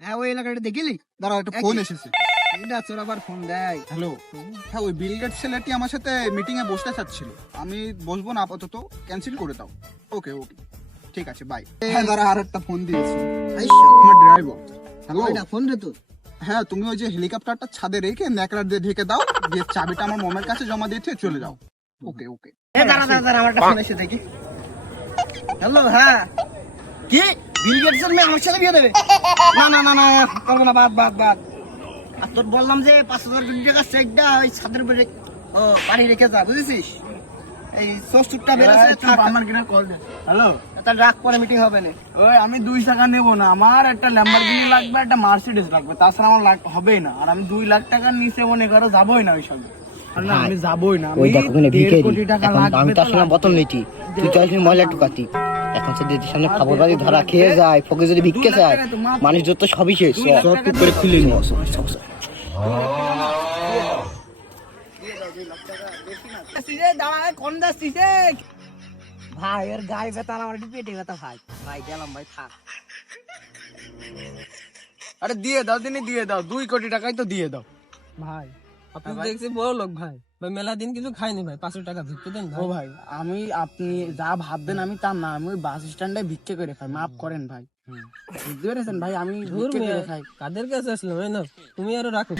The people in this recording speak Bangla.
হ্যাঁ ওই এলাকাটা দেখিলি? দাঁড়াও, একটা ফোন এসেছে। এটা তোর আবার ফোন দেয়। হ্যালো, হ্যাঁ ওই বিল গেটস ছেলেটি আমার সাথে মিটিং এ বসতে চাচ্ছিল। আমি বসবো না আপাতত, ক্যান্সেল করে দাও। ওকে ওকে, ঠিক আছে, বাই। হ্যাঁ দাঁড়া, আর একটা ফোন দিয়েছি। আমার ড্রাইভার। হ্যালো, এটা ফোন রে তোর? হ্যাঁ তুমি ওই যে হেলিকপ্টারটা ছাদে রেখে ন্যাকড়া দিয়ে ঢেকে দাও, দিয়ে চাবিটা আমার মমের কাছে জমা দিয়ে চলে যাও। ওকে ওকে। দাঁড়া দাঁড়া দাঁড়া, আমার একটা ফোন এসে দেখি। হ্যালো, হ্যাঁ কি বিল গেটস এর মেয়ে আমার সাথে বিয়ে দেবে? না না না না, করবো না, বাদ বাদ বাদ। আর তোর বললাম যে 5,000 কোটি টাকা চেকটা ওই ছাদের উপরে বাড়ি রেখে যা, বুঝেছিস? এই সোস্টুরটা বেরোছে, আমার কিনা কল দে। হ্যালো, তার রাগ পরে মিটিং হবে না। ওই আমি 2 টাকা নেবো না, আমার একটা ল্যাম্বরগিনি লাগবে, একটা মার্সিডিজ লাগবে, তাছাড়া আমার হবেই না। আর আমি 2 লাখ টাকার নিচে মনে করো যাবোই না ওই সঙ্গে। না আমি যাবোই না। ওই দেখো ওখানে 1.5 ভিখারি, কোটি টাকা এখন লাগবে। আমি তো আসলে বোতল নিটি, তুই তো আসলে ময়লা টুকাতি। এখন সে দিদির সামনে খাবার বাড়ি ধরা খেয়ে যায়, ফকে যদি ভিক্ষে চায়, মানুষ যত সবই শেষ। সব টুক করে খুলে নিও। ভাই এর গায়ে ব্যথা, আমার পেটে ব্যথা। ভাই ভাই গেলাম, ভাই থাক। আরে দিয়ে দাও, দিনই দিয়ে দাও, 2 কোটি টাকাই তো দিয়ে দাও। ভাই আপনি দেখছি বড় লোক ভাই, ভাই মেলা দিন কিছু খাইনি ভাই, 500 টাকা ভিক্ষে দেন ও ভাই। ভাই, আপনি যা ভাববেন আমি তা না, আমি ওই বাস স্ট্যান্ডে ভিক্ষে করে খাই, মাফ করেন ভাই। বুঝতে পেরেছেন ভাই, আমি ধুর ভিক্ষে মিয়া, করে খাই। কাদের কাছে আসলাম এই নাও, তুমি আরো রাখো।